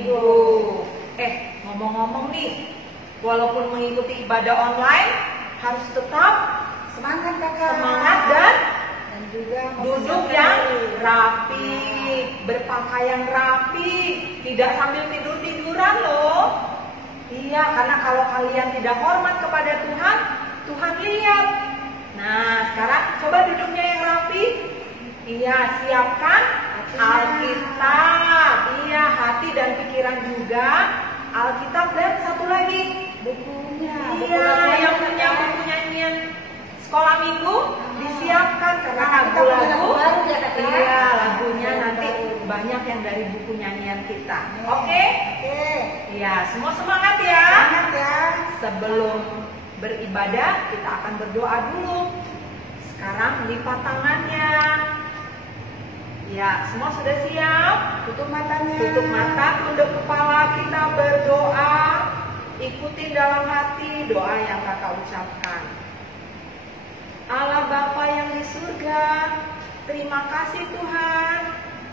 Minggu. Ngomong-ngomong nih, walaupun mengikuti ibadah online, harus tetap Semangat kakak. semangat dan juga duduk yang rapi, berpakaian rapi, tidak sambil tidur-tiduran loh. Iya, karena kalau kalian tidak hormat kepada Tuhan, Tuhan lihat. Nah, sekarang coba duduknya yang rapi. Iya, siapkan Alkitab. Iya, hati dan pikiran juga. Alkitab dan satu lagi bukunya. Iya, yang punya buku nyanyian sekolah minggu disiapkan karena lagu-lagu. Iya, lagunya nanti banyak yang dari buku nyanyian kita. Oke? Iya, semua semangat ya. Semangat ya. Sebelum beribadah kita akan berdoa dulu. Sekarang lipat tangannya. Ya, semua sudah siap? Tutup matanya. Tutup mata, tunduk kepala, kita berdoa. Ikuti dalam hati doa yang kakak ucapkan. Allah Bapa yang di surga, terima kasih Tuhan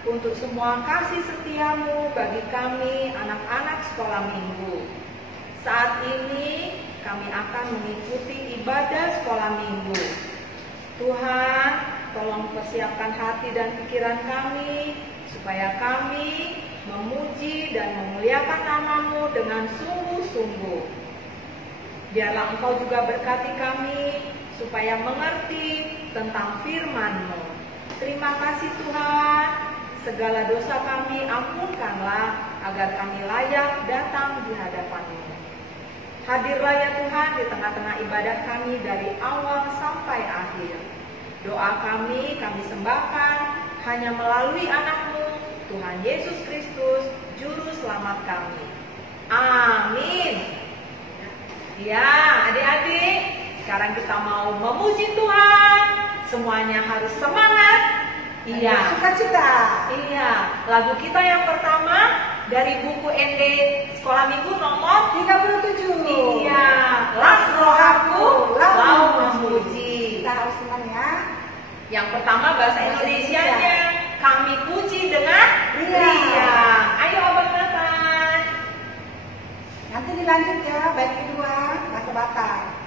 untuk semua kasih setiamu bagi kami anak-anak sekolah minggu. Saat ini kami akan mengikuti ibadah sekolah minggu. Tuhan, tolong persiapkan hati dan pikiran kami supaya kami memuji dan memuliakan nama-Mu dengan sungguh-sungguh. Biarlah Engkau juga berkati kami supaya mengerti tentang firman-Mu. Terima kasih Tuhan, segala dosa kami ampunkanlah agar kami layak datang di hadapan-Mu. Hadirlah ya Tuhan di tengah-tengah ibadah kami dari awal sampai akhir. Doa kami sembahkan hanya melalui anak-Mu, Tuhan Yesus Kristus, Juru Selamat kami. Amin. Ya, adik-adik, sekarang kita mau memuji Tuhan. Semuanya harus semangat. Iya. Sukacita. Iya. Lagu kita yang pertama dari buku ND Sekolah Minggu nomor 37. Iya. Las rohaku lau memuji. Kita harus senang ya. Yang pertama bahasa Indonesianya, kami puji dengan riang. Ayo Abang Nathan. Nanti dilanjut ya, bait kedua bahasa Batak.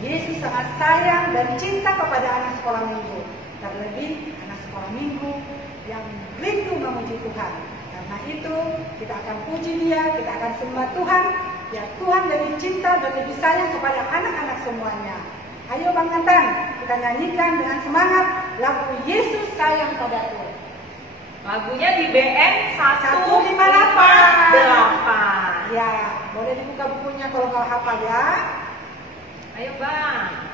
Yesus sangat sayang dan cinta kepada anak sekolah minggu, terlebih anak sekolah minggu yang rindu memuji Tuhan. Karena itu kita akan puji Dia, kita akan sembah Tuhan. Ya, Tuhan lebih cinta dan lebih sayang kepada anak-anak semuanya. Ayo Bang Nathan, kita nyanyikan dengan semangat lagu Yesus Sayang Padaku. Lagunya di BN 158. Ya, boleh dibuka bukunya kalau kau hafal ya. Ayo Bang.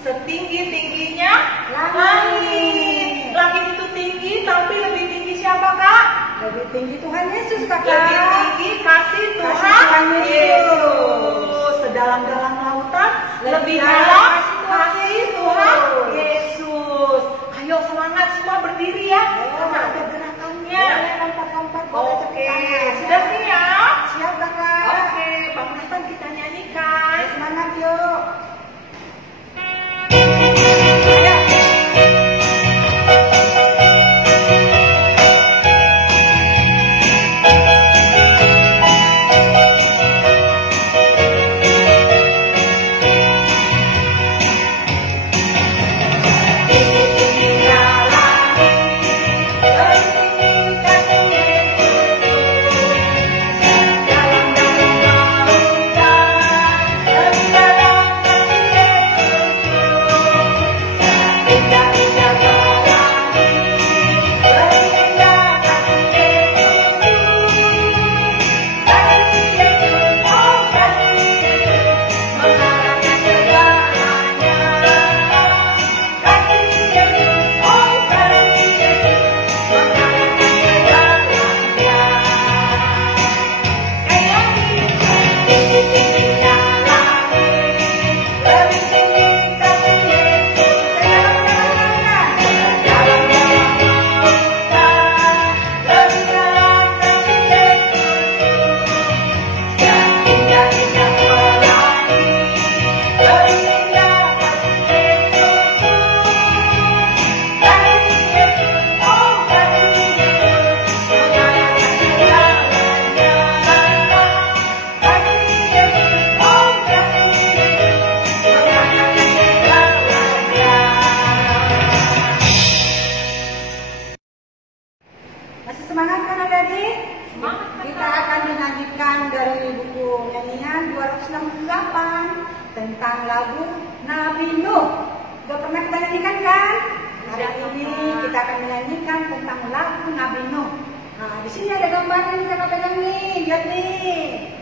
setinggi-tingginya langit. Langit itu tinggi, tapi lebih tinggi siapa, Kak? Lebih tinggi Tuhan Yesus, Kakak. Lebih tinggi kasih Tuhan Yesus. Sedalam-dalam lautan, lebih dalam kasih Tuhan Yesus. Ayo semangat semua berdiri ya, karena ada gerakannya. Lompat-lompat. Oke, sudah siap? Siap, Kakak. Oke, Bang Nathan kita nyanyikan. Semangat yuk. Masih semangat kan adik-adik? Semangat, Kakak. Kita akan menyanyikan dari buku nyanyian 268 tentang lagu Nabi Nuh. Udah pernah kita nyanyikan kan? Hari ini kita akan menyanyikan tentang lagu Nabi Nuh. Nah, di sini ada gambarnya nih kakak pegang nih, lihat nih.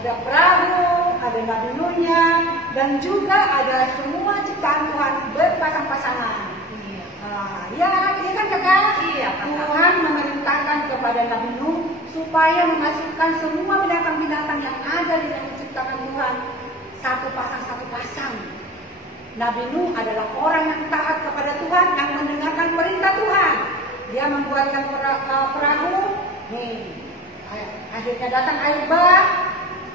Ada perahu, ada Nabi Nuhnya, dan juga ada semua ciptaan Tuhan berpasang-pasangan. Ya kan kakak? Iya, Kakak. Tuhan memerintahkan kepada Nabi Nuh supaya memasukkan semua binatang-binatang yang ada di dalam ciptaan Tuhan satu pasang. Nabi Nuh adalah orang yang taat kepada Tuhan, yang mendengarkan perintah Tuhan. Dia membuatkan perahu. Nih, akhirnya datang air bah.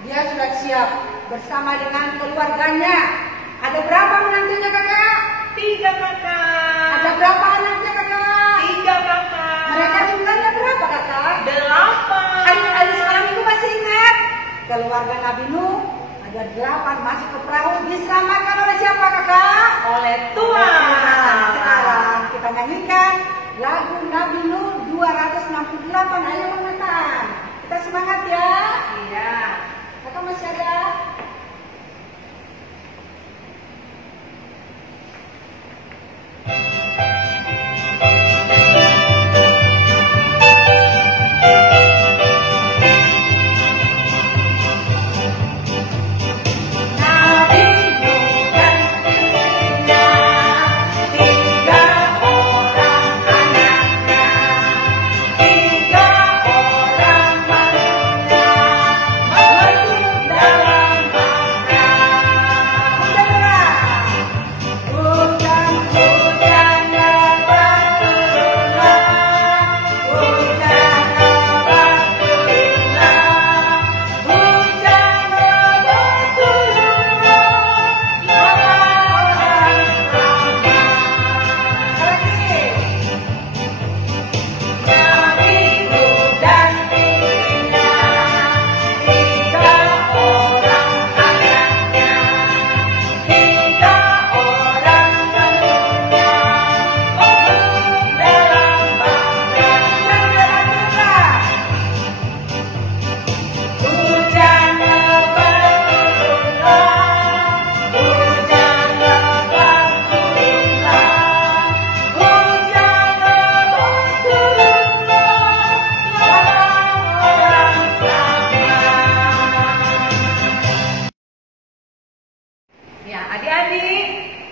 Dia sudah siap bersama dengan keluarganya. Ada berapa menantunya kakak? 3, Kakak. Ada berapa anaknya kakak? 3, Kakak. Mereka jumlahnya berapa kakak? 8. Adik sekarang itu masih ingat? Keluarga Nabi Nuh ada 8 masuk ke perahu, diselamatkan oleh siapa kakak? Oleh Tuhan. Sekarang kita nyanyikan lagu Nabi Nuh 268. Ayo menonton. Kita semangat ya. Iya. Kakak masih ada?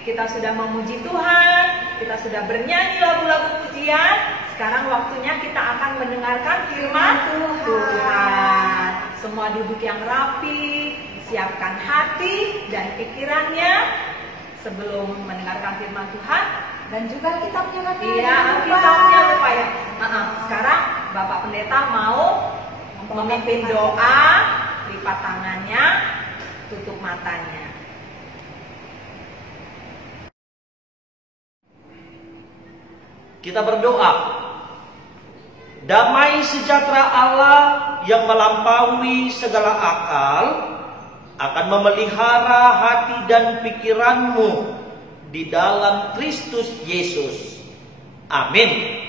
kita sudah memuji Tuhan, kita sudah bernyanyi lagu-lagu pujian. Sekarang waktunya kita akan mendengarkan firman Tuhan. Semua duduk yang rapi, siapkan hati dan pikirannya sebelum mendengarkan firman Tuhan. Dan juga kitabnya kan? Iya, kitabnya lupa ya. Sekarang Bapak Pendeta mau memimpin doa, lipat tangannya, tutup matanya. Kita berdoa. Damai sejahtera Allah yang melampaui segala akal akan memelihara hati dan pikiranmu di dalam Kristus Yesus. Amin.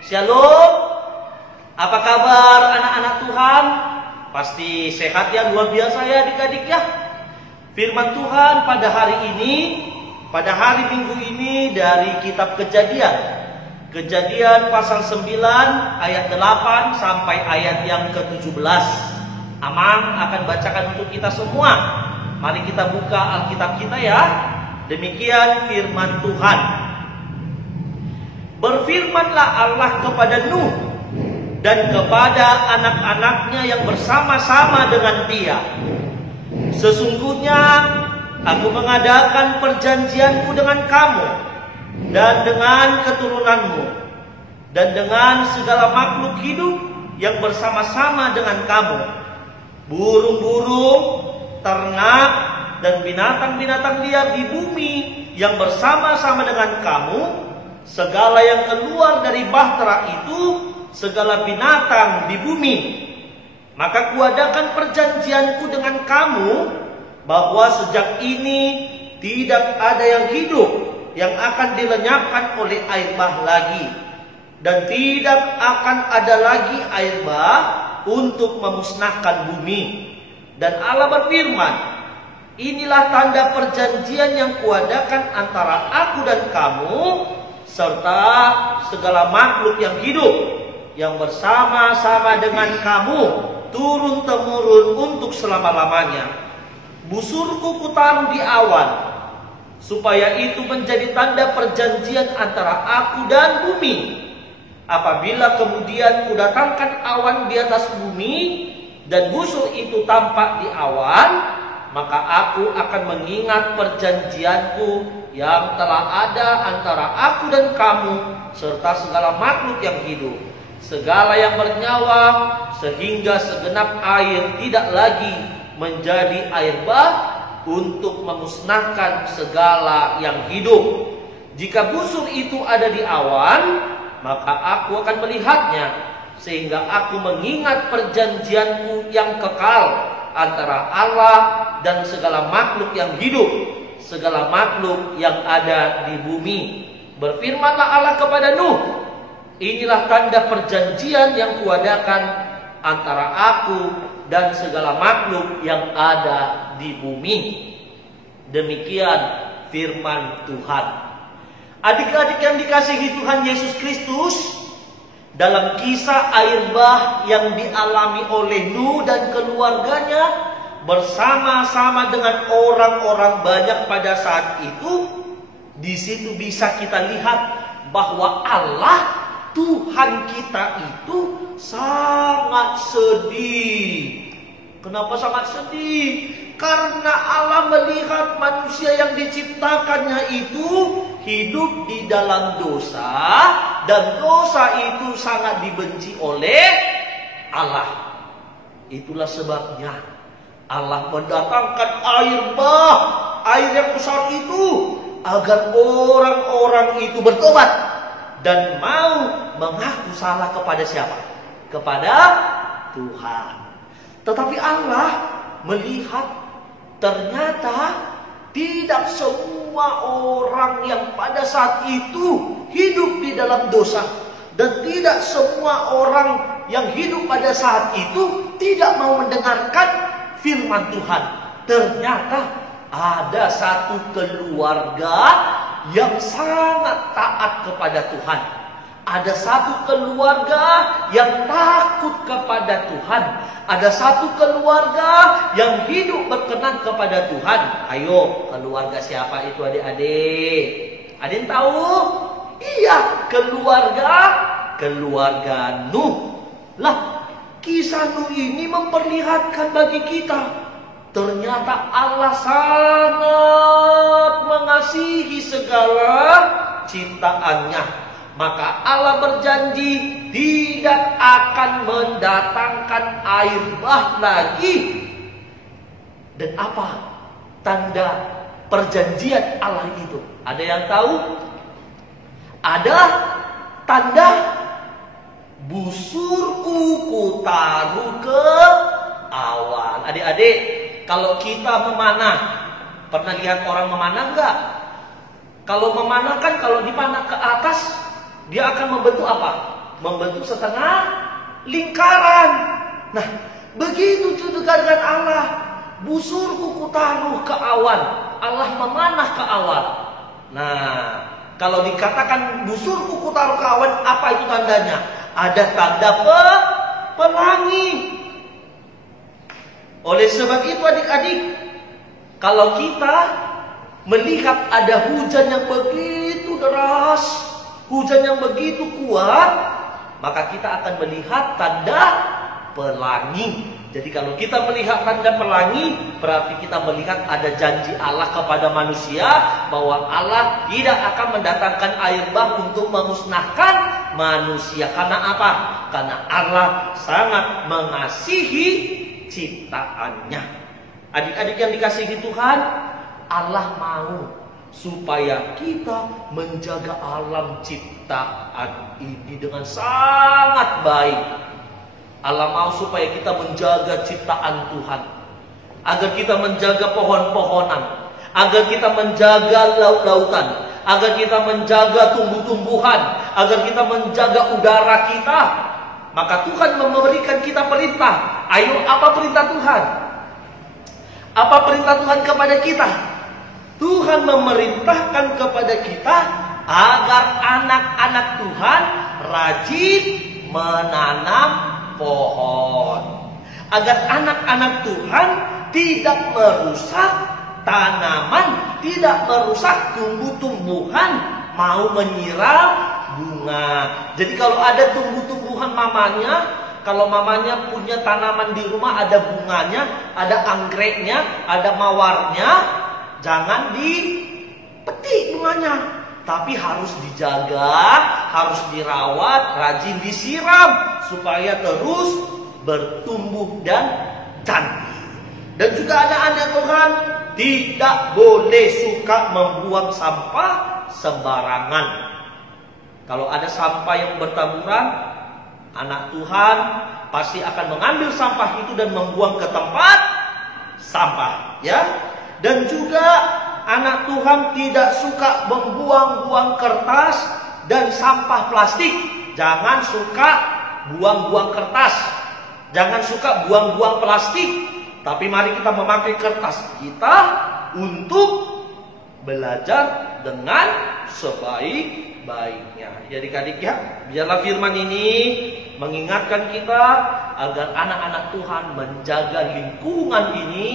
Shalom. Apa kabar anak-anak Tuhan? Pasti sehat ya, luar biasa ya adik-adik ya. Firman Tuhan pada hari ini, pada hari Minggu ini dari kitab Kejadian. Kejadian pasal 9 ayat 8 sampai ayat yang ke-17. Amang akan bacakan untuk kita semua. Mari kita buka Alkitab kita ya. Demikian firman Tuhan. Berfirmanlah Allah kepada Nuh dan kepada anak-anaknya yang bersama-sama dengan dia. Sesungguhnya aku mengadakan perjanjianku dengan kamu dan dengan keturunanmu dan dengan segala makhluk hidup yang bersama-sama dengan kamu. Burung-burung, ternak, dan binatang-binatang liar di bumi yang bersama-sama dengan kamu, segala yang keluar dari bahtera itu, segala binatang di bumi. Maka kuadakan perjanjianku dengan kamu, bahwa sejak ini tidak ada yang hidup yang akan dilenyapkan oleh air bah lagi, dan tidak akan ada lagi air bah untuk memusnahkan bumi. Dan Allah berfirman, inilah tanda perjanjian yang kuadakan antara aku dan kamu serta segala makhluk yang hidup yang bersama-sama dengan kamu turun-temurun untuk selama-lamanya. Busurku kutaruh di awan, supaya itu menjadi tanda perjanjian antara aku dan bumi. Apabila kemudian kudatangkan awan di atas bumi dan busur itu tampak di awan, maka aku akan mengingat perjanjianku yang telah ada antara aku dan kamu serta segala makhluk yang hidup, segala yang bernyawa, sehingga segenap air tidak lagi menjadi air bah untuk memusnahkan segala yang hidup. Jika busur itu ada di awan, maka aku akan melihatnya, sehingga aku mengingat perjanjianku yang kekal antara Allah dan segala makhluk yang hidup, segala makhluk yang ada di bumi. Berfirmanlah Allah kepada Nuh, inilah tanda perjanjian yang kuadakan antara aku dan segala makhluk yang ada di bumi. Demikian firman Tuhan. Adik-adik yang dikasihi Tuhan Yesus Kristus, dalam kisah air bah yang dialami oleh Nuh dan keluarganya bersama-sama dengan orang-orang banyak pada saat itu, di situ bisa kita lihat bahwa Allah Tuhan kita itu sangat sedih. Kenapa sangat sedih? Karena Allah melihat manusia yang diciptakannya itu hidup di dalam dosa, dan dosa itu sangat dibenci oleh Allah. Itulah sebabnya Allah mendatangkan air bah, air yang besar itu, agar orang-orang itu bertobat dan mau mengaku salah kepada siapa? Kepada Tuhan. Tetapi Allah melihat ternyata tidak semua orang yang pada saat itu hidup di dalam dosa, dan tidak semua orang yang hidup pada saat itu tidak mau mendengarkan firman Tuhan. Ternyata ada satu keluarga yang sangat taat kepada Tuhan. Ada satu keluarga yang takut kepada Tuhan. Ada satu keluarga yang hidup berkenan kepada Tuhan. Ayo, keluarga siapa itu adik-adik? Ada yang tahu? Iya, keluarga Nuh. Lah, kisah Nuh ini memperlihatkan bagi kita, ternyata Allah sangat mengasihi segala ciptaannya. Maka Allah berjanji tidak akan mendatangkan air bah lagi. Dan apa tanda perjanjian Allah itu? Ada yang tahu? Ada tanda busurku kutaruh ke awan. Adik-adik, kalau kita memanah, pernah lihat orang memanah enggak? Kalau memanah kan kalau dipanah ke atas, dia akan membentuk apa? Membentuk setengah lingkaran. Nah, begitu juga dengan Allah. Busurku kutaruh ke awan. Allah memanah ke awan. Nah, kalau dikatakan busurku kutaruh ke awan, apa itu tandanya? Ada tanda pelangi. Oleh sebab itu adik-adik, kalau kita melihat ada hujan yang begitu deras, hujan yang begitu kuat, maka kita akan melihat tanda pelangi. Jadi kalau kita melihat tanda pelangi, berarti kita melihat ada janji Allah kepada manusia bahwa Allah tidak akan mendatangkan air bah untuk memusnahkan manusia. Karena apa? Karena Allah sangat mengasihi ciptaannya. Adik-adik yang dikasihi Tuhan, Allah mau supaya kita menjaga alam ciptaan ini dengan sangat baik. Allah mau supaya kita menjaga ciptaan Tuhan, agar kita menjaga pohon-pohonan, agar kita menjaga laut-lautan, agar kita menjaga tumbuh-tumbuhan, agar kita menjaga udara kita. Maka Tuhan memberikan kita perintah. Ayo, apa perintah Tuhan? Apa perintah Tuhan kepada kita? Tuhan memerintahkan kepada kita agar anak-anak Tuhan rajin menanam pohon. Agar anak-anak Tuhan tidak merusak tanaman, tidak merusak tumbuh-tumbuhan, mau menyiram bunga. Jadi kalau ada tumbuh-tumbuhan mamanya, kalau mamanya punya tanaman di rumah, ada bunganya, ada anggreknya, ada mawarnya, jangan dipetik bunganya. Tapi harus dijaga, harus dirawat, rajin disiram supaya terus bertumbuh dan cantik. Dan juga anak-anak Tuhan tidak boleh suka membuang sampah sembarangan. Kalau ada sampah yang bertaburan, anak Tuhan pasti akan mengambil sampah itu dan membuang ke tempat sampah, ya. Dan juga anak Tuhan tidak suka membuang-buang kertas dan sampah plastik. Jangan suka buang-buang kertas, jangan suka buang-buang plastik. Tapi mari kita memakai kertas kita untuk belajar dengan sebaik-baiknya. Jadi adik ya, biarlah firman ini mengingatkan kita agar anak-anak Tuhan menjaga lingkungan ini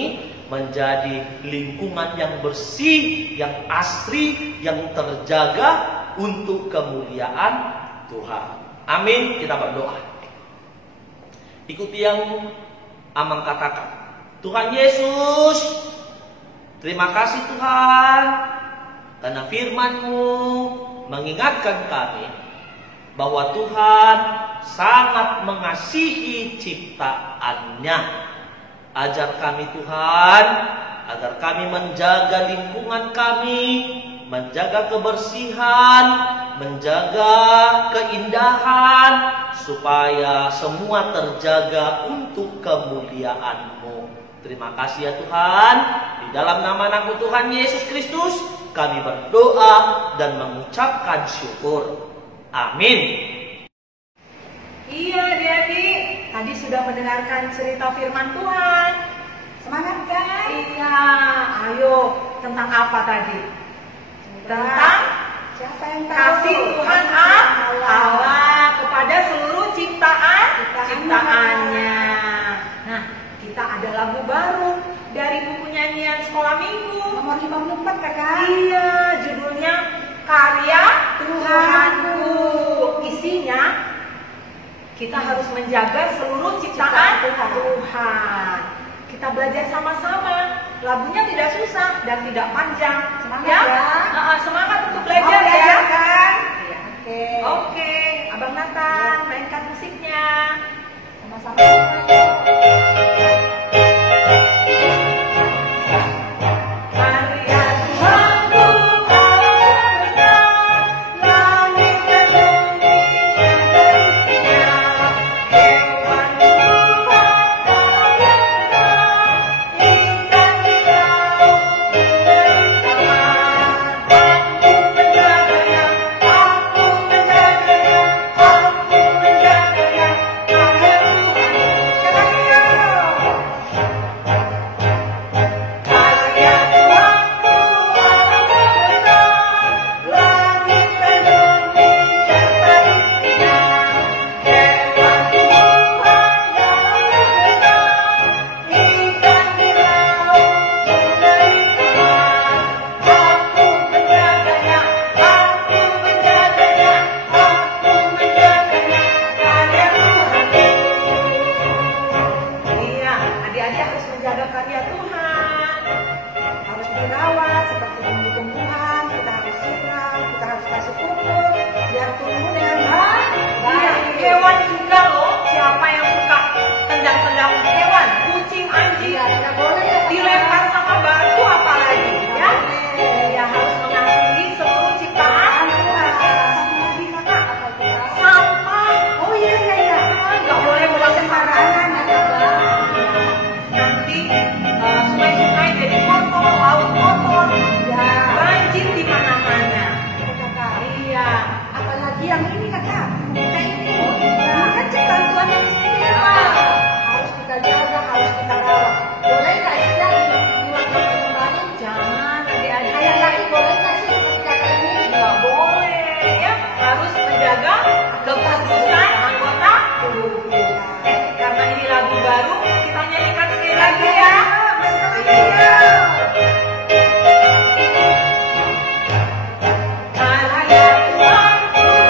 menjadi lingkungan yang bersih, yang asri, yang terjaga untuk kemuliaan Tuhan. Amin. Kita berdoa. Ikuti yang Amang katakan. Tuhan Yesus, terima kasih Tuhan, karena firman-Mu mengingatkan kami bahwa Tuhan sangat mengasihi ciptaannya. Ajar kami Tuhan, agar kami menjaga lingkungan kami, menjaga kebersihan, menjaga keindahan, supaya semua terjaga untuk kemuliaan-Mu. Terima kasih ya Tuhan. Di dalam nama-Mu Tuhan Yesus Kristus, kami berdoa dan mengucapkan syukur. Amin. Iya adik-adik, tadi sudah mendengarkan cerita firman Tuhan. Semangat kan? Iya, ayo, tentang apa tadi? Tentang siapa yang tahu? kasih Tuhan Allah ciptaannya. Nah, kita ada lagu baru dari buku nyanyian sekolah minggu. Nomor 54 kakak. Iya, judulnya Karya Tuhanku. Isinya kita harus menjaga seluruh ciptaan Tuhan. Kita belajar sama-sama. Lagunya tidak susah dan tidak panjang. Semangat ya. Semangat untuk belajar ya. Kan? Iya. Oke. Oke, Abang Nathan mainkan musiknya. Sama-sama. Karya Tuhanku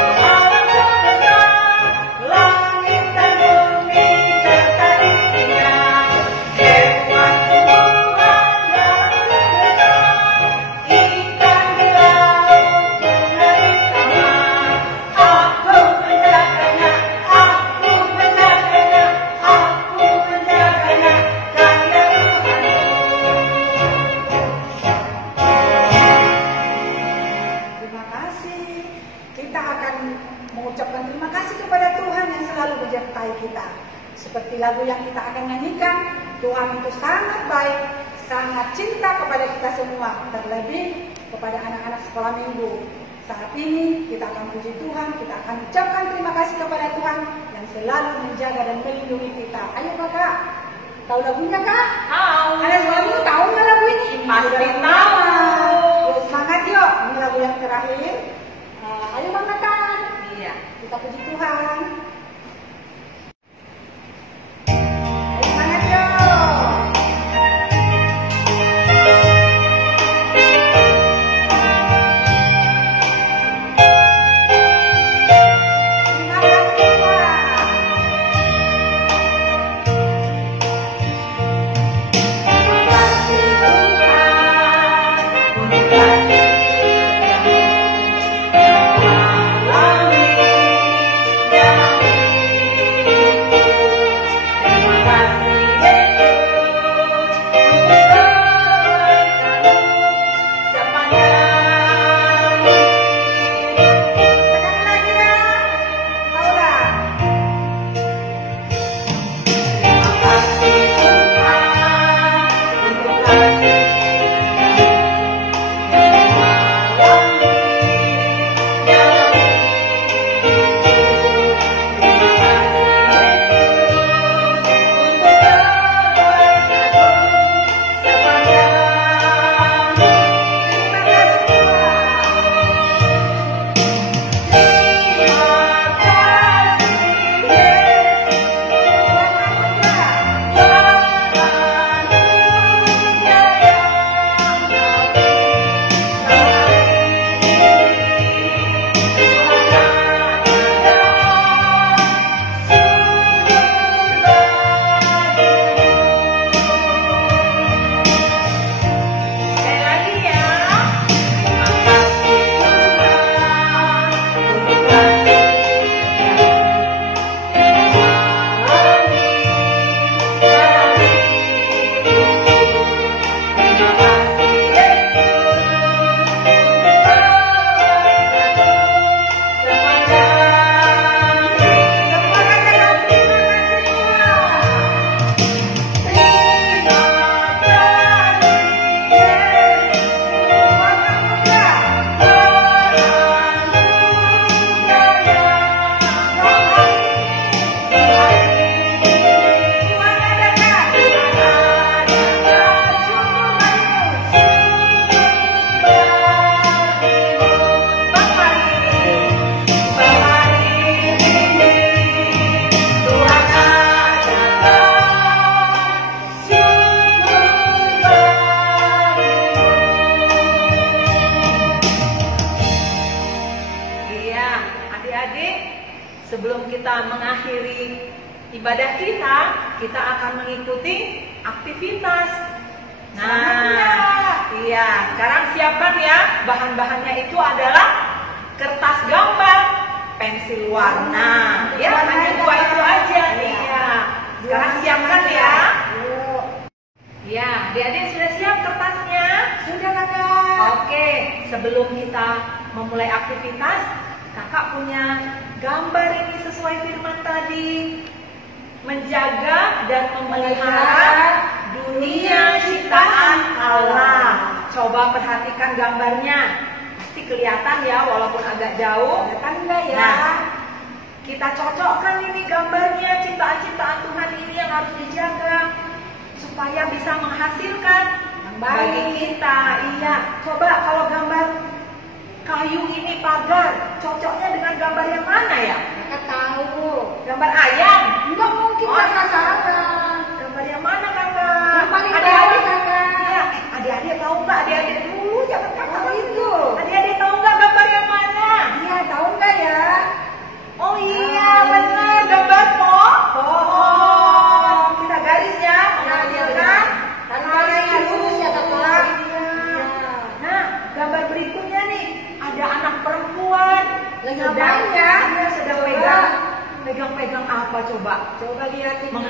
alam besar, langit dan bumi serta isinya, hewan Tuhan dalam besar, ikan di laut memberi taman. Aku menjaganya, aku menjaganya, aku menjaganya, karya Seperti lagu yang kita akan nyanyikan, Tuhan itu sangat baik, sangat cinta kepada kita semua, terlebih kepada anak-anak sekolah minggu. Saat ini kita akan puji Tuhan, kita akan ucapkan terima kasih kepada Tuhan yang selalu menjaga dan melindungi kita. Ayo kakak, tahu lagunya kak? Tahu. Ada sekolah minggu tahu nggak lagu ini? Pasti tahu. Yuk, semangat yuk, ini lagu yang terakhir. Ayo Bang Nathan. Iya. Kita puji Tuhan. Terima kasih Tuhan, sebelum kita mengakhiri ibadah kita akan mengikuti aktivitas. Nah, iya, sekarang siapkan ya, bahan-bahannya itu adalah kertas gambar, pensil warna, ya hanya 2 itu aja. Iya, sekarang siapkan ya. Ya, adik-adik sudah siap kertasnya? Sudah kakak. Oke, sebelum kita memulai aktivitas, kakak punya gambar ini sesuai firman tadi. Menjaga dan memelihara dunia ciptaan Allah. Coba perhatikan gambarnya. Pasti kelihatan ya, walaupun agak jauh. Kan enggak ya? Nah, kita cocokkan ini gambarnya, ciptaan-ciptaan Tuhan ini yang harus dijaga supaya bisa menghasilkan yang bagi baik. kita. Iya, coba kalau gambar kayu ini pagar, cocoknya dengan gambar yang mana ya? Kakak tahu. Gambar ayam? Enggak mungkin Oh, kakak salah. Gambar yang mana kakak? Yang paling Adik-adik, bawah, kakak. ya, adik-adik tahu nggak? Adik-adik dulu, jangan kakak Oh, itu. Adik-adik tahu nggak gambar yang mana? Iya, tahu enggak ya? Oh iya, benar, gambar pohon. Kita garis ya, menghasilkan Garisnya lurus ya, kakak. Iya. Nah, gambar berikutnya nih, ada anak perempuan. Lagi Sedang- ngapain ya? Iya, sedang Coba. pegang apa coba? Coba lihat ini.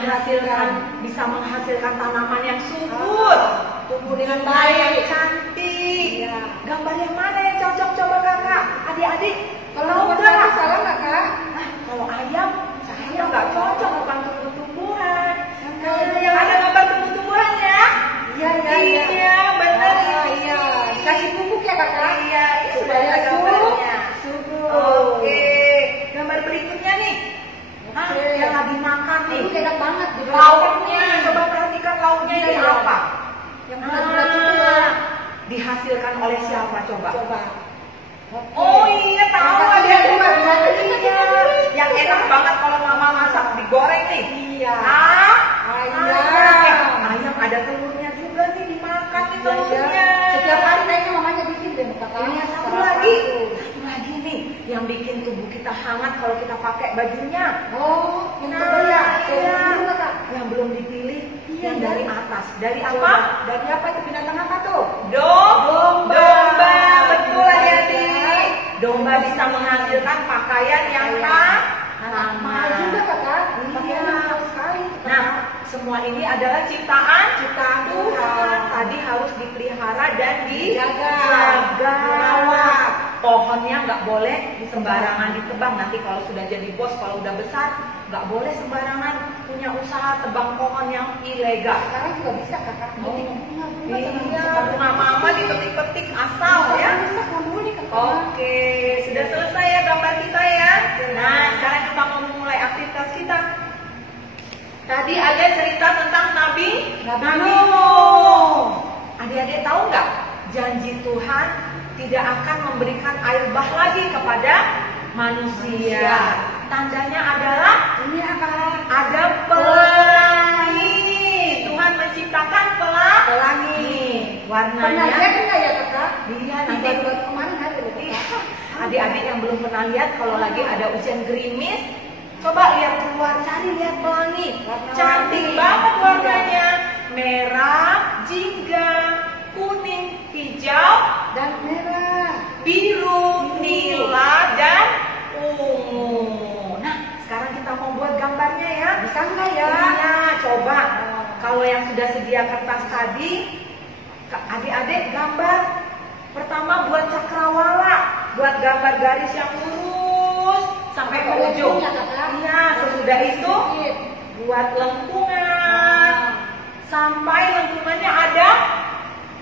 Bisa menghasilkan tanaman yang subur, Tumbuh dengan baik, baik. cantik. Iya. Gambar yang mana yang cocok coba kakak? Adik-adik, Kalau tahu nomor nggak? 1 salah nggak kak? Nah, kalau ayam, saya nggak cocok, bukan tumbuh-tumbuhan. Yang Yang ada gambar tumbuh-tumbuhan ya? Iya, Iya, benar Oh, ini. iya. Kasih pupuk ya kakak? Iya, ini sudah Supaya ada gambarnya. subur. Oke, gambar berikutnya nih. Ah, Oke. yang lagi makan nih. Ini enak banget. Lauknya, coba perhatikan lauknya ini Iya. apa? Yang berat-berat itu ya. Dihasilkan oleh siapa coba? Coba. Oh iya, tahu Yang ada kaki dua. dua, Iya. Yang enak banget kalau mama masak digoreng nih. Iya. Ayam. Ayam ada telurnya juga nih, dimakan nih telurnya. Setiap hari kayaknya mamanya bikin deh kakak. Ini satu lagi nih, yang bikin tubuh kita hangat kalau kita pakai bajunya. Oh, yang Nah, tebal ya? iya. Coba kakak. Yang belum dipilih, Iya, yang dari atas. Dari Coba. apa? Dari apa itu binatang apa tuh? Domba. Betul Iya, adik-adik. Domba bisa menghasilkan pakaian yang Mahal sama. juga kakak. Iya. Pakaiannya mahal sekali. Nah, semua ini adalah ciptaan Ciptaan Tuhan. Tuhan. Tadi harus dipelihara dan Dijaga. dirawat. Pohonnya nggak boleh sembarangan ditebang. Nanti kalau sudah jadi bos, kalau udah besar, nggak boleh sembarangan punya usaha tebang pohon yang ilegal. Sekarang juga bisa kakak. Oh, Bunga-bunga. iya, bunga mama dipetik-petik asal ya. Bisa kamu nih kakak. Oke, sudah selesai ya gambar kita ya. Nah, sekarang kita mau memulai aktivitas kita. Tadi ada cerita tentang Nabi Nuh. Adik-adik tahu nggak? Janji Tuhan tidak akan memberikan air bah lagi kepada manusia. Tandanya adalah Ini akan ada pelangi. Tuhan menciptakan pelangi. pernah Warnanya lihat enggak ya kakak? Iya, Nanti nanti buat kemarin ada loh kakak. adik-adik yang belum pernah lihat kalau lagi ada hujan gerimis, coba lihat keluar, cari lihat pelangi. Warna-warni. Cantik banget warnanya. Merah, jingga, kuning, hijau, Dan merah. biru, nila, dan ungu. Nah, sekarang kita mau buat gambarnya ya. Bisa enggak ya? Iya, coba. Kalau yang sudah sedia kertas tadi, adik-adik gambar. Pertama buat cakrawala, buat gambar garis yang lurus sampai ke ujung. Lengkungnya, kakak. Iya, sesudah itu buat lengkungan sampai lengkungannya ada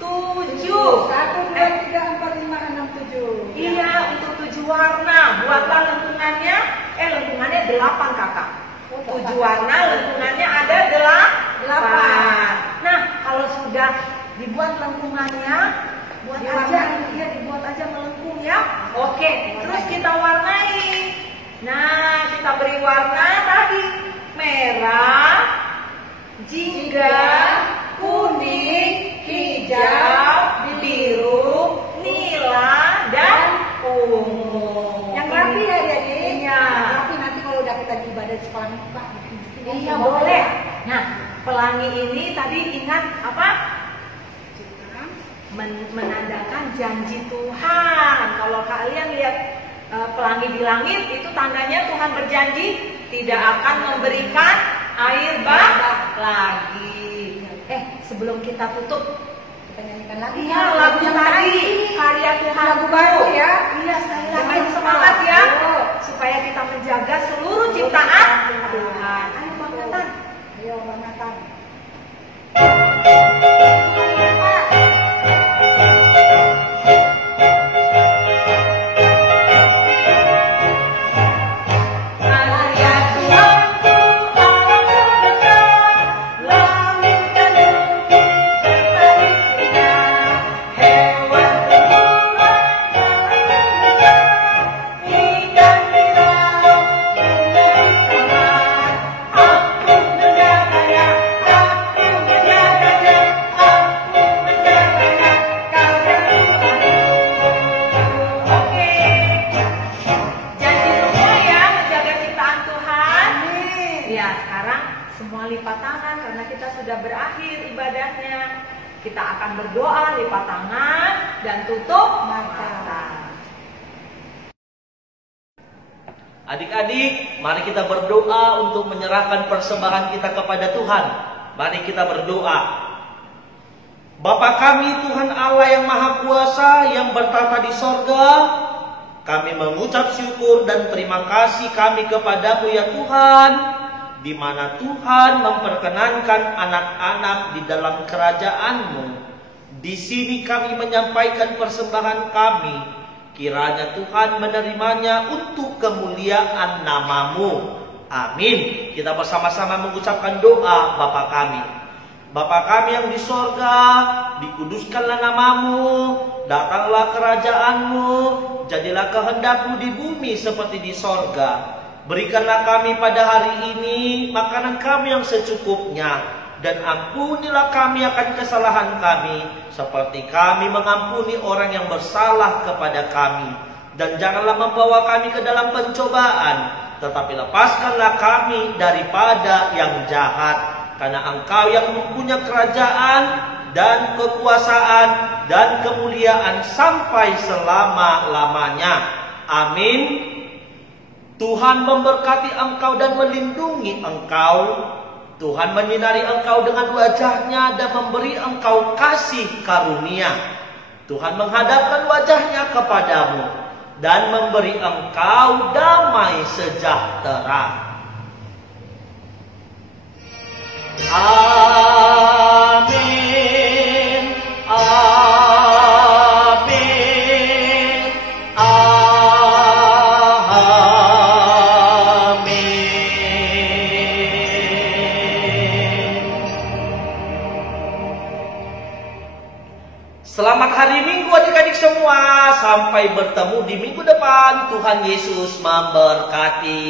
7. 1, 2, 3, 4, 5, 6, 7. Iya, untuk 7 warna. Buatlah lengkungannya, lengkungannya 8 kakak. 7 warna, lengkungannya ada 8. Nah, kalau sudah dibuat lengkungannya, buat aja melengkung ya. Oke, terus kita warnai. Nah, kita beri warna tadi merah, jingga, kuning, hijau, biru, nila, dan ungu. Yang rapi ya adik-adik. Iya. Rapi nanti kalau Pak. Iya boleh. Nah, pelangi ini tadi ingat apa? Menandakan janji Tuhan. Kalau kalian lihat pelangi di langit, itu tandanya Tuhan berjanji tidak akan memberikan air bah lagi. Sebelum kita tutup, Kita nyanyikan lagi. iya lagu tadi karya Tuhan, Lagu baru ya. Iya, sekali lagi semangat ya, supaya kita menjaga seluruh ciptaan Tuhan. Ayo Bang Nathan. Ayo Bang Nathan. Karya Tuhanku alam semesta, langit dan bumi serta isinya, hewan tumbuhan jalan ikan di laut bunga di taman. Aku menjaganya, aku menjaganya, aku menjaganya, karya Tuhanku. Oke. Janji semua ya menjaga ciptaan Tuhan. Ya, sekarang semua lipat tangan karena kita sudah berakhir ibadahnya. Kita akan berdoa, lipat tangan dan tutup mata. Adik-adik, mari kita berdoa untuk menyerahkan persembahan kita kepada Tuhan. Mari kita berdoa. Bapa kami, Tuhan Allah yang Maha Kuasa, yang bertata di sorga, kami mengucap syukur dan terima kasih kami kepadamu ya Tuhan, di mana Tuhan memperkenankan anak-anak di dalam kerajaan-Mu. Di sini kami menyampaikan persembahan kami. Kiranya Tuhan menerimanya untuk kemuliaan nama-Mu. Amin. Kita bersama-sama mengucapkan doa Bapa kami. Bapa kami yang di sorga, dikuduskanlah nama-Mu, datanglah kerajaan-Mu, jadilah kehendak-Mu di bumi seperti di sorga. Berikanlah kami pada hari ini makanan kami yang secukupnya, dan ampunilah kami akan kesalahan kami, seperti kami mengampuni orang yang bersalah kepada kami. Dan janganlah membawa kami ke dalam pencobaan, tetapi lepaskanlah kami daripada yang jahat. Karena Engkau yang mempunyai kerajaan dan kekuasaan dan kemuliaan sampai selama-lamanya. Amin. Tuhan memberkati engkau dan melindungi engkau. Tuhan menyinari engkau dengan wajah-Nya dan memberi engkau kasih karunia. Tuhan menghadapkan wajah-Nya kepadamu dan memberi engkau damai sejahtera. Amin. Amin. Amin. Selamat hari Minggu adik-adik semua. Sampai bertemu di minggu depan. Tuhan Yesus memberkati.